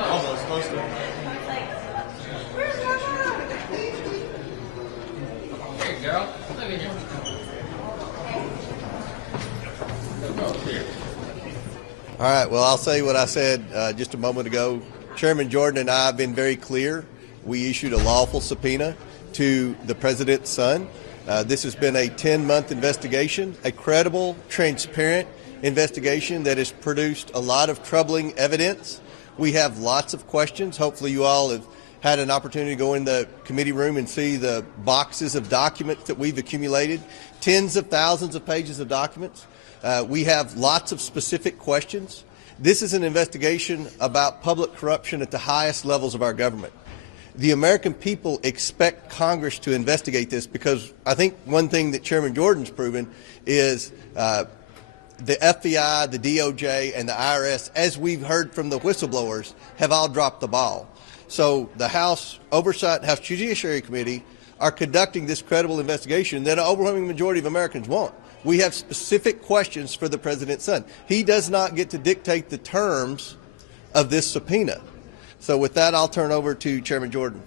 Almost close to it. Hey, girl. Look at you. All right, well, I'll say what I said just a moment ago. Chairman Jordan and I have been very clear. We issued a lawful subpoena to the president's son. This has been a 10-month investigation, a credible, transparent investigation that has produced a lot of troubling evidence. We have lots of questions. Hopefully you all have had an opportunity to go in the committee room and see the boxes of documents that we've accumulated, tens of thousands of pages of documents. We have lots of specific questions. This is an investigation about public corruption at the highest levels of our government. The American people expect Congress to investigate this because I think one thing that Chairman Jordan's proven is the FBI, the DOJ, and the IRS, as we've heard from the whistleblowers, have all dropped the ball. So the House Oversight, House Judiciary Committee are conducting this credible investigation that an overwhelming majority of Americans want. We have specific questions for the president's son. He does not get to dictate the terms of this subpoena. So with that, I'll turn over to Chairman Jordan.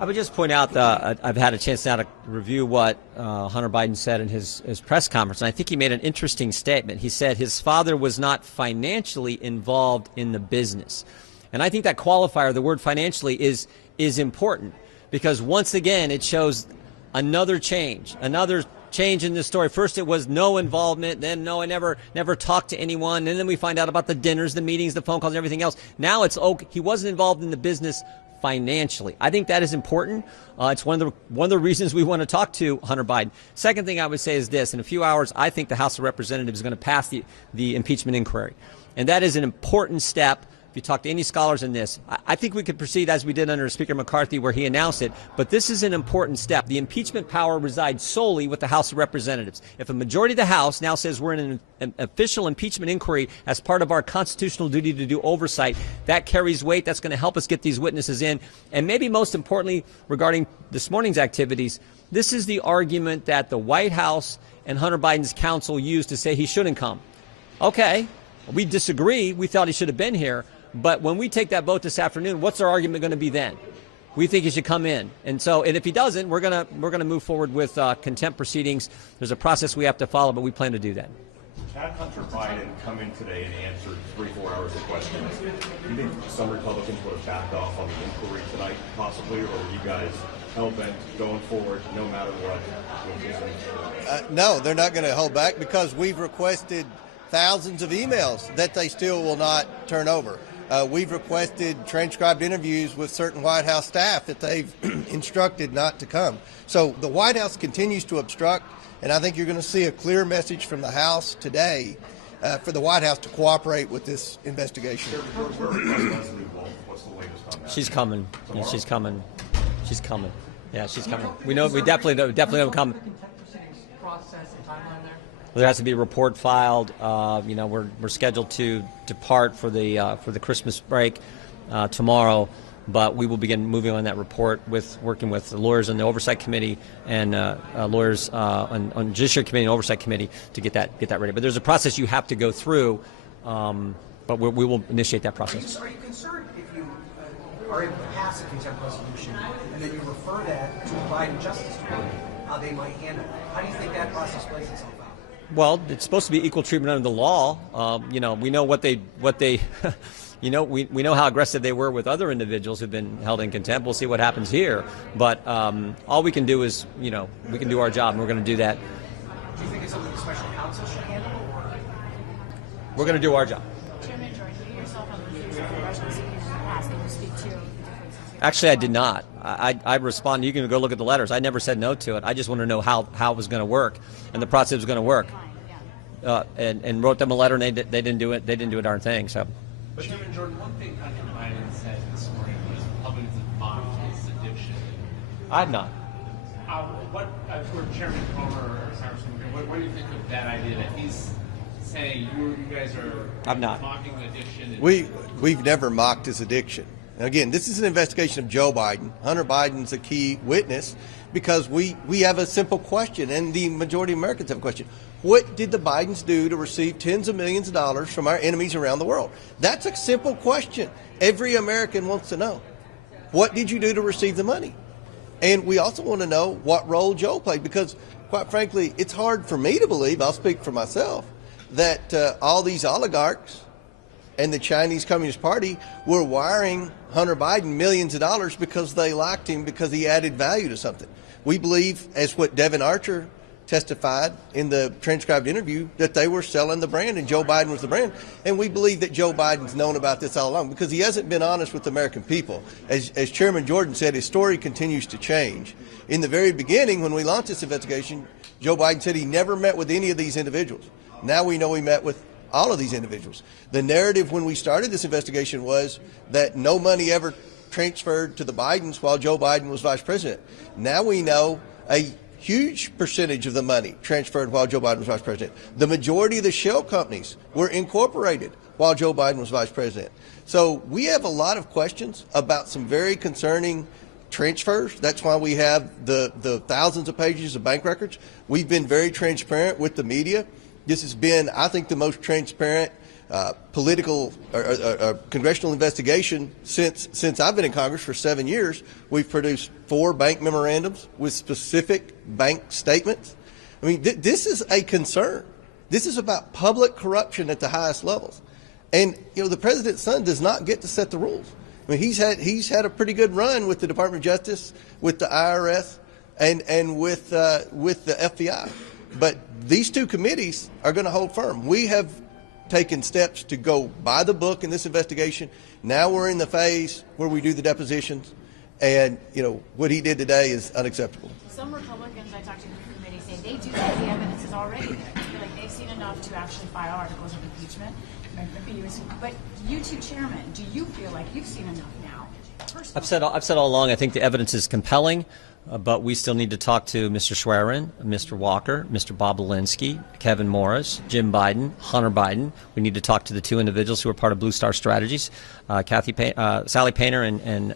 I would just point out that I've had a chance now to review what Hunter Biden said in his press conference, and I think he made an interesting statement. He said his father was not financially involved in the business. And I think that qualifier, the word financially, is important because once again it shows another change in this story. First it was no involvement, then no, I never talked to anyone, and then we find out about the dinners, the meetings, the phone calls, and everything else. Now it's he wasn't involved in the business financially. I think that is important. It's one of the reasons we want to talk to Hunter Biden. Second thing I would say is this: in a few hours, I think the House of Representatives is going to pass the impeachment inquiry, and that is an important step. If you talk to any scholars in this, I think we could proceed as we did under Speaker McCarthy where he announced it, but this is an important step. The impeachment power resides solely with the House of Representatives. If a majority of the House now says we're in an official impeachment inquiry as part of our constitutional duty to do oversight, that carries weight. That's going to help us get these witnesses in. And maybe most importantly, regarding this morning's activities, this is the argument that the White House and Hunter Biden's counsel used to say he shouldn't come. Okay, we disagree. We thought he should have been here. But when we take that vote this afternoon, what's our argument going to be then? We think he should come in. And if he doesn't, we're going to move forward with contempt proceedings. There's a process we have to follow, but we plan to do that. Had Hunter Biden come in today and answered 3-4 hours of questions, do you think some Republicans would have backed off on the inquiry tonight, possibly, or were you guys hell-bent going forward no matter what? No, they're not going to hold back because we've requested thousands of emails that they still will not turn over. We've requested transcribed interviews with certain White House staff that they've instructed not to come. So the White House continues to obstruct, and I think you're going to see a clear message from the House today for the White House to cooperate with this investigation. What's the latest on that? She's coming. Yeah, she's coming. She's coming. Yeah, she's coming. We know. We definitely know come. There has to be a report filed. We're scheduled to depart for the Christmas break tomorrow, but we will begin moving on that report working with the lawyers on the Oversight Committee and lawyers on Judiciary Committee and Oversight Committee to get that ready. But there's a process you have to go through, but we will initiate that process. Are you concerned if you are able to pass a contempt resolution and then you refer that to the Biden Justice Department, how they might handle it? How do you think that process plays itself out? Well, it's supposed to be equal treatment under the law. We know what they we know how aggressive they were with other individuals who've been held in contempt. We'll see what happens here. But all we can do is, we can do our job, and we're going to do that. Do you think it's something the special counsel should handle? Or? We're going to do our job. Chairman Jordan, you yourself have refused a congressional subpoena in the past. Can you speak to the differences here? Actually, I did not. I responded. You can go look at the letters. I never said no to it. I just want to know how it was going to work and the process was going to work. And wrote them a letter, and they didn't do it. They didn't do a darn thing. So. But Chairman Jordan, one thing Hunter Biden said this morning was Republicans have bought his addiction. I have not. For Chairman Comer or Congressman Green, what do you think of that idea that he's saying you guys are I'm not. mocking addiction. And We've never mocked his addiction. Again, this is an investigation of Joe Biden. Hunter Biden's a key witness because we have a simple question, and the majority of Americans have a question. What did the Bidens do to receive tens of millions of dollars from our enemies around the world? That's a simple question. Every American wants to know. What did you do to receive the money? And we also want to know what role Joe played, because, quite frankly, it's hard for me to believe, I'll speak for myself, that all these oligarchs and the Chinese Communist Party were wiring Hunter Biden millions of dollars because they liked him, because he added value to something. We believe, as what Devin Archer testified in the transcribed interview, that they were selling the brand and Joe Biden was the brand. And we believe that Joe Biden's known about this all along because he hasn't been honest with the American people. As Chairman Jordan said, his story continues to change. In the very beginning, when we launched this investigation, Joe Biden said he never met with any of these individuals. Now we know he met with all of these individuals. The narrative when we started this investigation was that no money ever transferred to the Bidens while Joe Biden was vice president. Now we know a huge percentage of the money transferred while Joe Biden was vice president. The majority of the shell companies were incorporated while Joe Biden was vice president. So we have a lot of questions about some very concerning transfers. That's why we have the thousands of pages of bank records. We've been very transparent with the media. This has been, I think, the most transparent political or congressional investigation since I've been in Congress for 7 years. We've produced 4 bank memorandums with specific bank statements. I mean, this is a concern. This is about public corruption at the highest levels. And, you know, the president's son does not get to set the rules. I mean, he's had a pretty good run with the Department of Justice, with the IRS, and with the FBI. But these 2 committees are going to hold firm. We have taken steps to go by the book in this investigation. Now we're in the phase where we do the depositions, and you know what he did today is unacceptable. Some Republicans I talked to in the committee say they do think the evidence is already there. They feel like they've seen enough to actually file articles of impeachment. But you two, Chairman, do you feel like you've seen enough now? Personally? I've said all along, I think the evidence is compelling, but we still need to talk to Mr. Schwerin, Mr. Walker, Mr. Bobulinski, Kevin Morris, Jim Biden, Hunter Biden. We need to talk to the 2 individuals who are part of Blue Star Strategies, Sally Painter and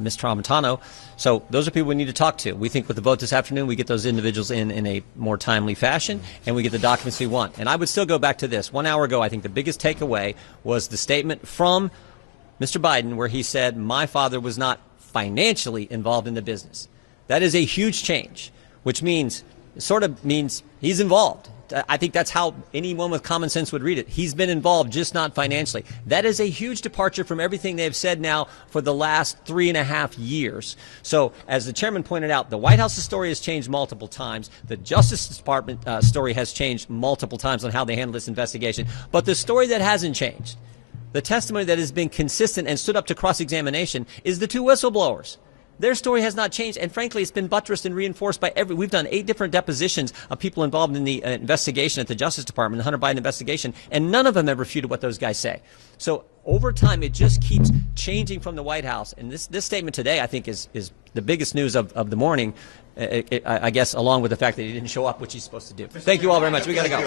Ms. Tramontano. So those are people we need to talk to. We think with the vote this afternoon, we get those individuals in a more timely fashion, and we get the documents we want. And I would still go back to this. 1 hour ago, I think the biggest takeaway was the statement from Mr. Biden where he said, my father was not financially involved in the business. That is a huge change, which means, sort of means he's involved. I think that's how anyone with common sense would read it. He's been involved, just not financially. That is a huge departure from everything they've said now for the last 3.5 years. So, as the chairman pointed out, the White House's story has changed multiple times. The Justice Department story has changed multiple times on how they handle this investigation. But the story that hasn't changed, the testimony that has been consistent and stood up to cross-examination, is the 2 whistleblowers. Their story has not changed, and frankly, it's been buttressed and reinforced by we've done 8 different depositions of people involved in the investigation at the Justice Department, the Hunter Biden investigation, and none of them have refuted what those guys say. So over time, it just keeps changing from the White House. And this statement today, I think, is the biggest news of the morning, I guess, along with the fact that he didn't show up, which he's supposed to do. Thank you all very much. We got to go.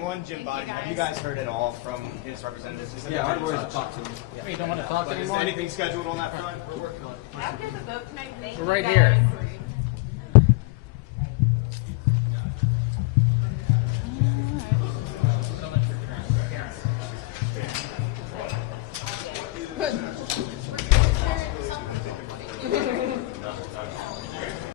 One, Jim Biden, have you guys heard at all from his representatives? Yeah, our lawyers have talked to him. Yeah. You don't want to talk Is anymore? anything scheduled on that front? We're working on it. After the vote tonight, thank We're you right guys. here. Good.